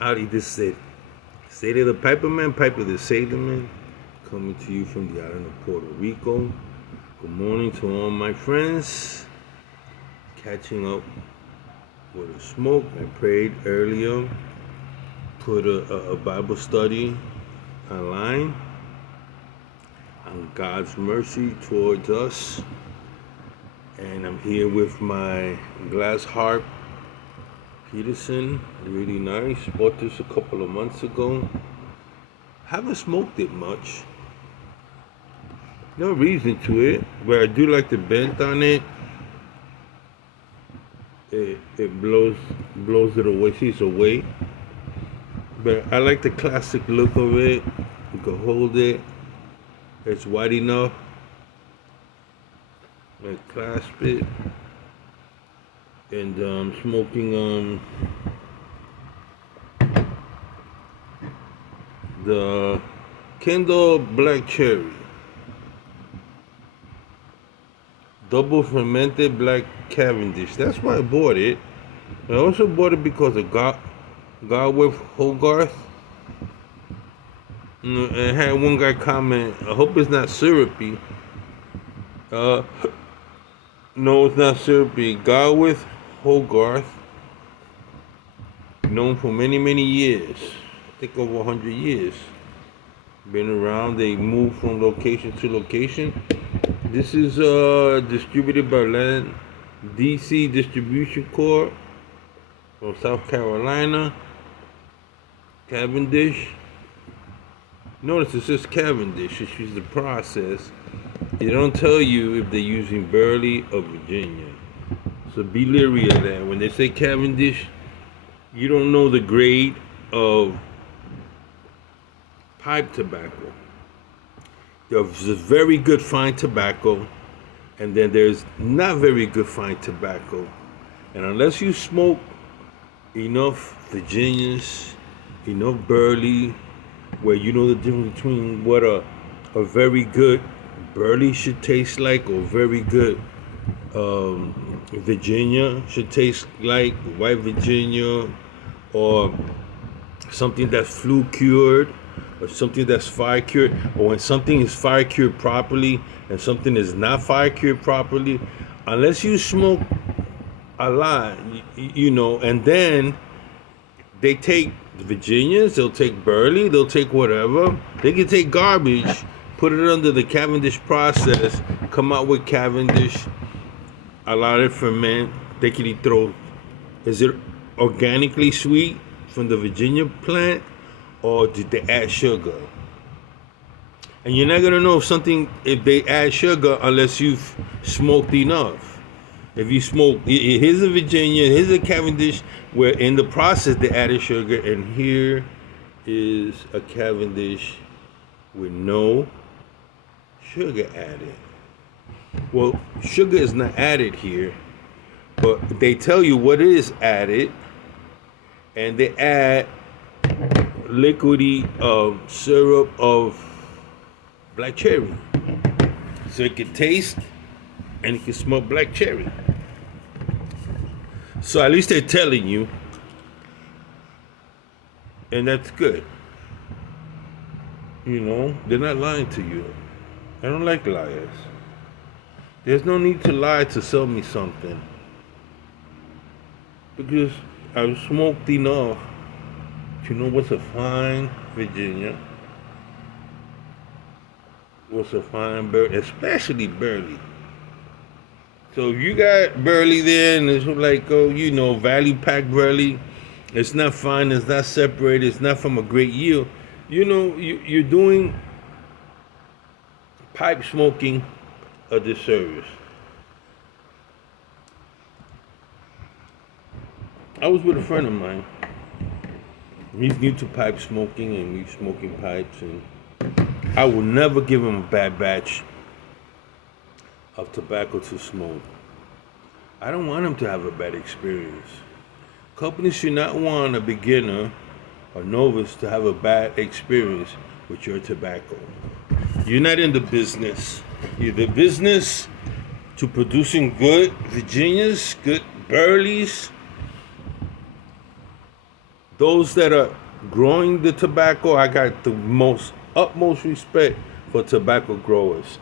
Howdy, this is State of the Piperman, Piper the Sailorman, coming to you from the island of Puerto Rico. Good morning to all my friends. Catching up with a smoke. I prayed earlier, put a Bible study online on God's mercy towards us. And I'm here with my glass harp Peterson, really nice. Bought this a couple of months ago. Haven't smoked it much. No reason to it, but I do like the bent on it. It blows it away, sees away. But I like the classic look of it. You can hold it. It's wide enough. I clasp it. And smoking the Kendal Black Cherry, double fermented black Cavendish. That's why I bought it. I also bought it because of Gawith Hoggarth. I had one guy comment, I hope it's not syrupy. No, it's not syrupy. Gawith Hoggarth, known for many, many years. I think over 100 years. Been around. They move from location to location. This is distributed by Land DC Distribution Corp. From South Carolina. Cavendish. Notice it says Cavendish. It's used the process. They don't tell you if they're using Burley or Virginia. So be leery of that. When they say Cavendish, you don't know the grade of pipe tobacco. There's very good fine tobacco, and then there's not very good fine tobacco. And unless you smoke enough Virginias, enough Burley, where you know the difference between what a very good Burley should taste like, or very good Virginia should taste like, white Virginia, or something that's flue cured, or something that's fire cured, or when something is fire cured properly and something is not fire cured properly, unless you smoke a lot, and then they take Virginians, they'll take Burley, they'll take whatever, they can take garbage, put it under the Cavendish process, come out with Cavendish, allow it to ferment. They can throw, is it organically sweet from the Virginia plant, or did they add sugar? And you're not gonna know if they add sugar unless you've smoked enough. If you smoke, here's a Virginia, here's a Cavendish, where in the process they added sugar, and here is a Cavendish with no sugar added. Well, sugar is not added here, but they tell you what is added, and they add liquidy syrup of black cherry, so it can taste and it can smell black cherry. So at least they're telling you, and that's good. They're not lying to you. I don't like liars. There's no need to lie to sell me something, because I've smoked enough to know what's a fine Virginia, what's a fine Burley, especially Burley. So if you got Burley there and it's like, value pack Burley, it's not fine, it's not separated, it's not from a great yield, you're doing pipe smoking a disservice. I was with a friend of mine. He's new to pipe smoking, and we smoking pipes, and I will never give him a bad batch of tobacco to smoke. I don't want him to have a bad experience. Companies should not want a beginner or novice to have a bad experience with your tobacco. You're not in the business. You're the business to producing good Virginias, good Burleys, those that are growing the tobacco, I got the most utmost respect for tobacco growers.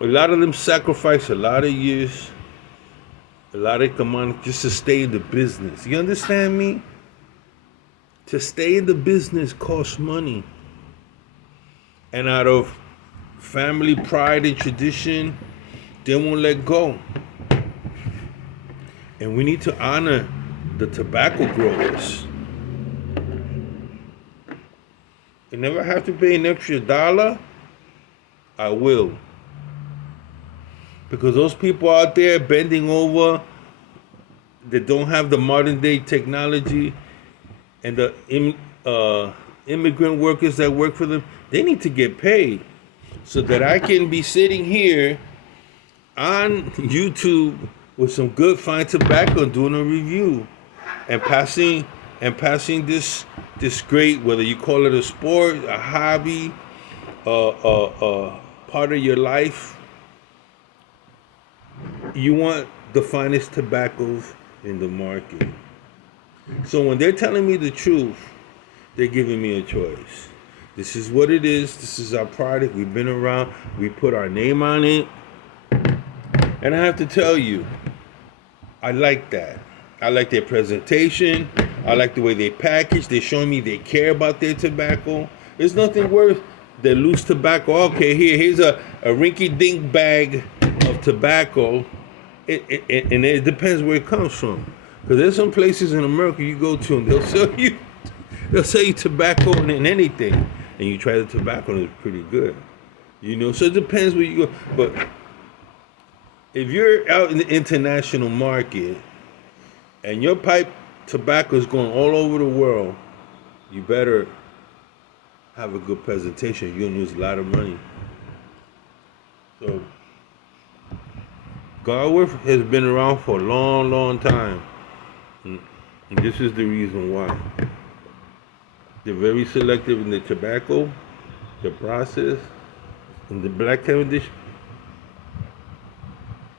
A lot of them sacrifice a lot of years, a lot of money just to stay in the business. You understand me? To stay in the business costs money. And out of family pride and tradition, they won't let go. And we need to honor the tobacco growers. And if I have to pay an extra $1, I will. Because those people out there bending over that don't have the modern day technology, and the immigrant workers that work for them, they need to get paid so that I can be sitting here on YouTube with some good fine tobacco doing a review and passing this great, whether you call it a sport, a hobby, part of your life. You want the finest tobaccos in the market. So when they're telling me the truth, they're giving me a choice. This is what it is. This is our product. We've been around. We put our name on it. And I have to tell you, I like that. I like their presentation. I like the way they package. They're showing me they care about their tobacco. There's nothing worse than loose tobacco. Okay, here's a rinky-dink bag of tobacco. And it depends where it comes from. Because there's some places in America you go to and they'll sell you tobacco and anything. And you try the tobacco and it's pretty good. You know, so it depends where you go. But if you're out in the international market and your pipe tobacco is going all over the world, you better have a good presentation. You're going to lose a lot of money. So Gawith has been around for a long, long time. And this is the reason why. They're very selective in the tobacco, the process, and the black Cavendish.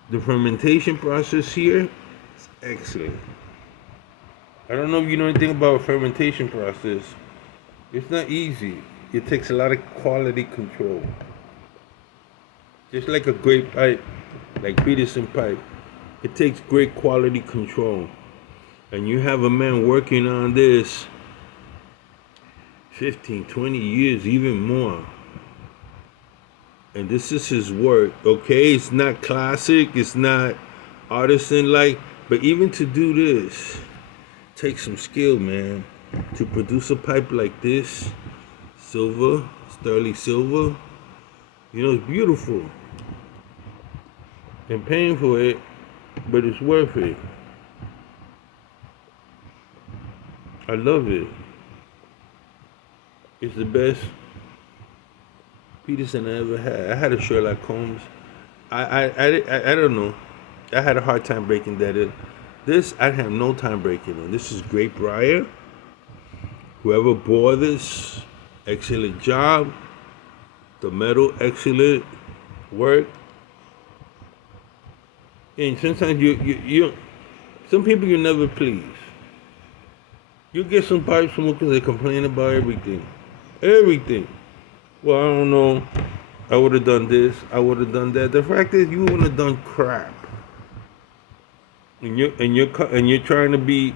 The fermentation process here is excellent. I don't know if you know anything about a fermentation process. It's not easy. It takes a lot of quality control. Just like a great pipe, like Peterson pipe, it takes great quality control. And you have a man working on this 15, 20 years, even more. And this is his work, okay? It's not classic, it's not artisan-like, but even to do this takes some skill, man. To produce a pipe like this, silver, sterling silver, you know, it's beautiful. And paying for it, but it's worth it. I love it. It's the best Peterson I ever had. I had a Sherlock Holmes. I don't know. I had a hard time breaking that in. This, I have no time breaking in. This is great briar. Whoever bought this, excellent job. The metal, excellent work. And sometimes you some people you never please. You get some pipe smokers that complain about everything. Everything. Well, I don't know. I would have done this. I would have done that. The fact is, you wouldn't have done crap. And you're trying to be.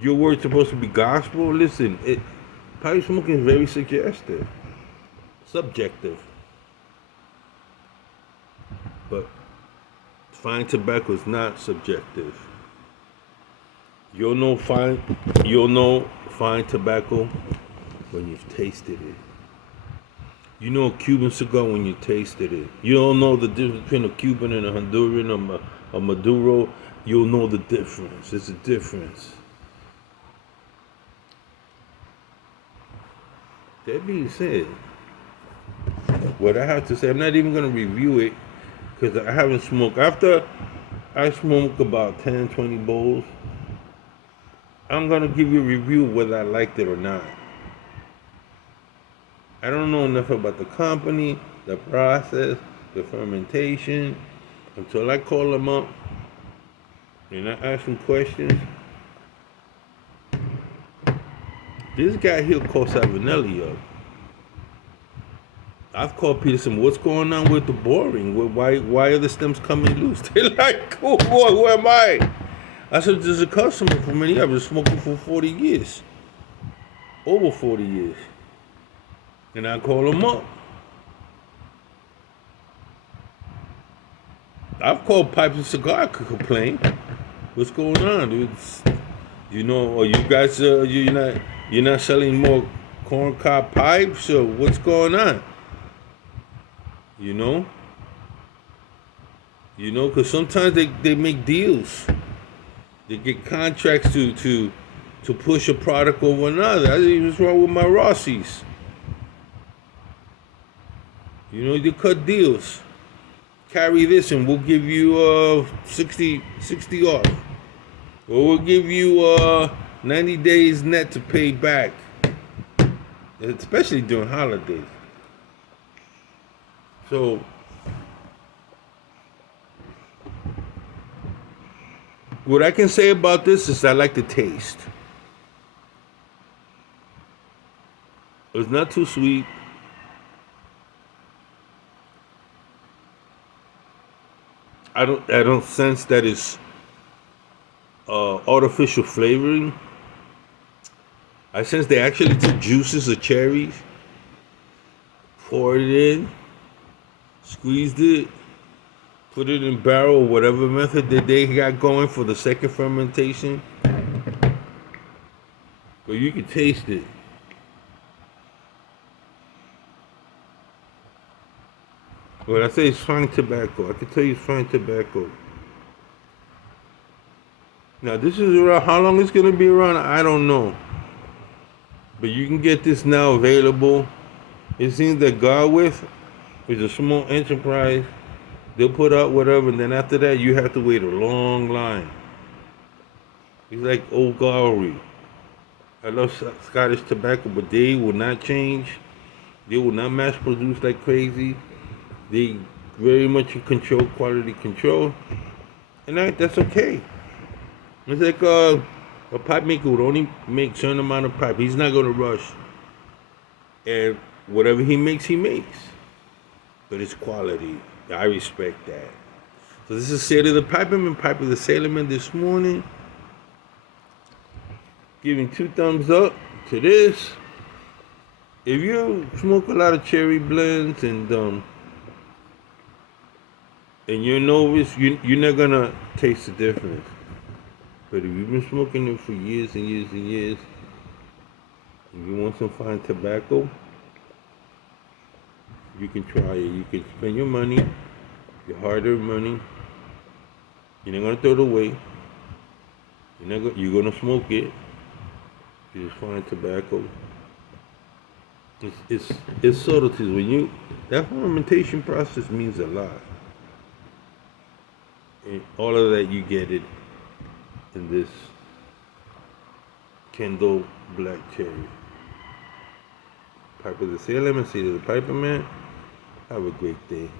Your word's supposed to be gospel. Listen, pipe smoking is very subjective. But fine tobacco is not subjective. You'll know fine tobacco when you've tasted it. You know a Cuban cigar when you tasted it. You don't know the difference between a Cuban and a Honduran or a Maduro. You'll know the difference. There's a difference. That being said, what I have to say, I'm not even going to review it because I haven't smoked. After I smoke about 10, 20 bowls, I'm going to give you a review whether I liked it or not. I don't know enough about the company, the process, the fermentation, until I call them up and I ask them questions. This guy here called Savinelli up. I've called Peterson, what's going on with the boring? Why are the stems coming loose? They're like, oh boy, who am I? I said, there's a customer for many. I've been smoking for 40 years. Over 40 years. And I call him up. I've called Pipes and Cigar to complain. What's going on? You know, are you guys you're not selling more corncob pipes, or what's going on? You know? Because sometimes they make deals. They get contracts to push a product over another. I think what's wrong with my Rossies. They cut deals. Carry this and we'll give you 60 off. Or we'll give you 90 days net to pay back. Especially during holidays. So what I can say about this is I like the taste. It's not too sweet. I don't sense that it's artificial flavoring. I sense they actually took juices of cherries, poured it in, squeezed it, put it in barrel, whatever method that they got going for the second fermentation. But you can taste it. When I say it's fine tobacco, I can tell you it's fine tobacco. Now this is around, how long it's gonna be around, I don't know. But you can get this now available. It seems that Gawith is a small enterprise. They'll put out whatever, and then after that you have to wait a long line. It's like Old Gallery. I love Scottish tobacco, but they will not change. They will not mass produce like crazy. They very much in control, quality control, and that's okay. It's like a pipe maker would only make a certain amount of pipe. He's not going to rush, and whatever he makes, but it's quality. I respect that. So this is State of the Piperman, Pipe of the Sailorman this morning. Giving 2 thumbs up to this. If you smoke a lot of cherry blends and you're novice, you're not gonna taste the difference. But if you've been smoking it for years and years and years, and you want some fine tobacco, you can try it. You can spend your money, your hard-earned money. You're not gonna throw it away. You're gonna smoke it. It's fine tobacco. It's subtleties. That fermentation process means a lot. And all of that you get it in this Kendal Black Cherry. Pipe of the Salem and Seed of the Piperman. Have a great day.